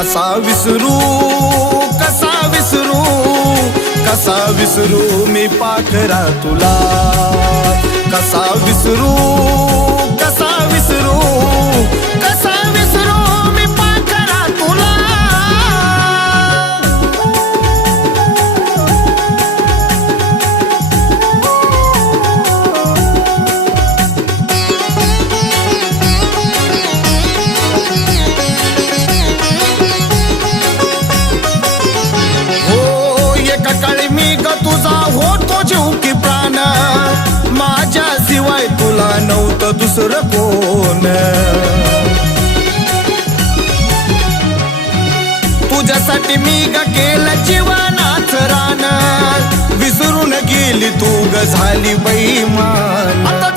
कसा विसरू कसा विसरू कसा विसरू मी पाखरा तुला कसा विसरू कसा विसरू कसा विसरू मी पाखरा तुला तुझा होतो जीव की प्राण माझ्या शिवाय तुला नव्हतं दुसरं कोण तुझ्यासाठी मी ग केलं जीवनाचं रान विसरून गेली तू ग झाली बेईमान आता